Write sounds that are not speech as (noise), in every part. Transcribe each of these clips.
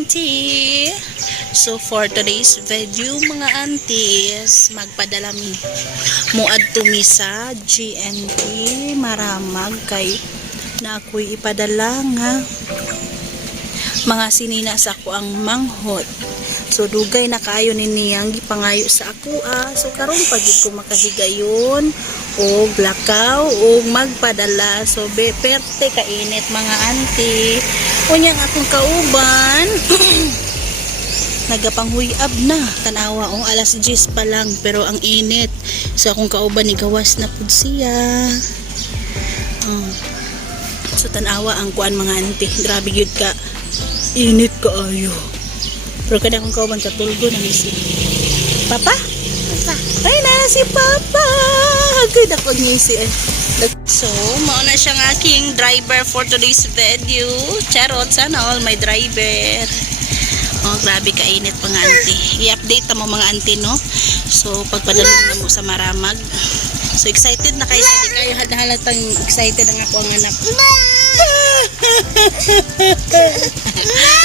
auntie. So for today's video mga aunties, magpadala mi muad tumi sa GNT maramag kay na ako'y ipadala nga mga sinina sa ako ang manghot. So dugay na kaayo ni niyang gipangayo sa ako ah. So karon pagid ko makahigayon o lakaw o magpadala. So be perte kainit mga auntie. Unyang akong kauban. (clears throat) nagapanghuyab na tanawa ong alas 10 pa lang pero ang init so akong kauban ni gawas na pud siya oh. so tanawa ang kuan mga auntie grabe gyud ka init ka ayo pero kada akong kauban sa tulgo na ni si papa papa ay na si papa good ako niya si eh. So, mauna siyang aking driver for today's video. Charot, sana all my driver. Oh, grabe kainit mga auntie. I-update mo mga auntie, no? So, pagpadalo na mo sa maramag. So, excited na kayo. Hindi kayo halatang excited ang ako ang anak. (laughs) No!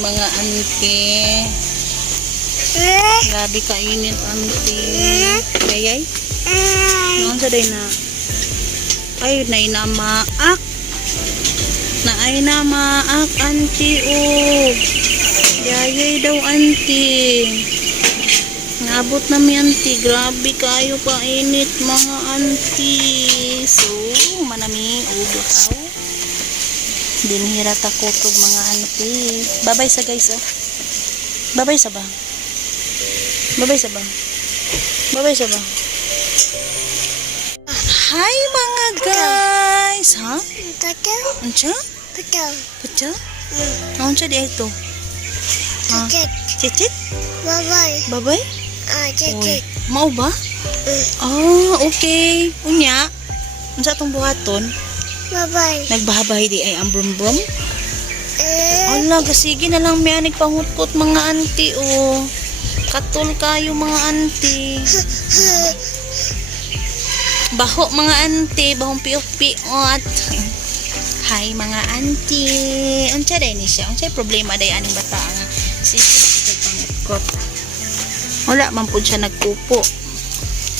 Mga ante. Grabe ka init ante. Yayay. Noon sa day na. Ay, na inamaak. Na ay namaak ante oh. Yayay daw ante. Naabot na mi auntie. Grabe kayo ka init mga auntie. So, manami ubo tao. Dinhira ta kutog mga auntie. Babay sa guys oh. Babay sa ba? Babay sa ba? Babay sa ba? Hi mga guys! Ha? Betul, Ancha? betul. Pecah? Ancha di ito? Ha? Bye bye. Babay? Ah, cicit. Mau ba? Ah, okay. Unya, unsa tong buhaton? Bye. Nagbahabay di ay ang brum-brum? Eh, Ala, gasigi na lang may anig pangutkot mga auntie, oh. Katul kayo mga auntie. (laughs) Baho mga auntie, bahong piok-piot. (laughs) Hi mga auntie. Unsa day ni siya? Unsa problema day aning bata nga? Sige pangutkot. Wala man pud siya nagkupo.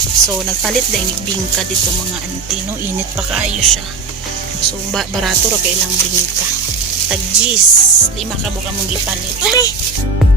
So, nagpalit dahil bingka dito mga auntie, no? Init pa kaayo siya. So, ba barato ra kay ilang bingka. Tag-gis. Lima ka buka mong gipalit.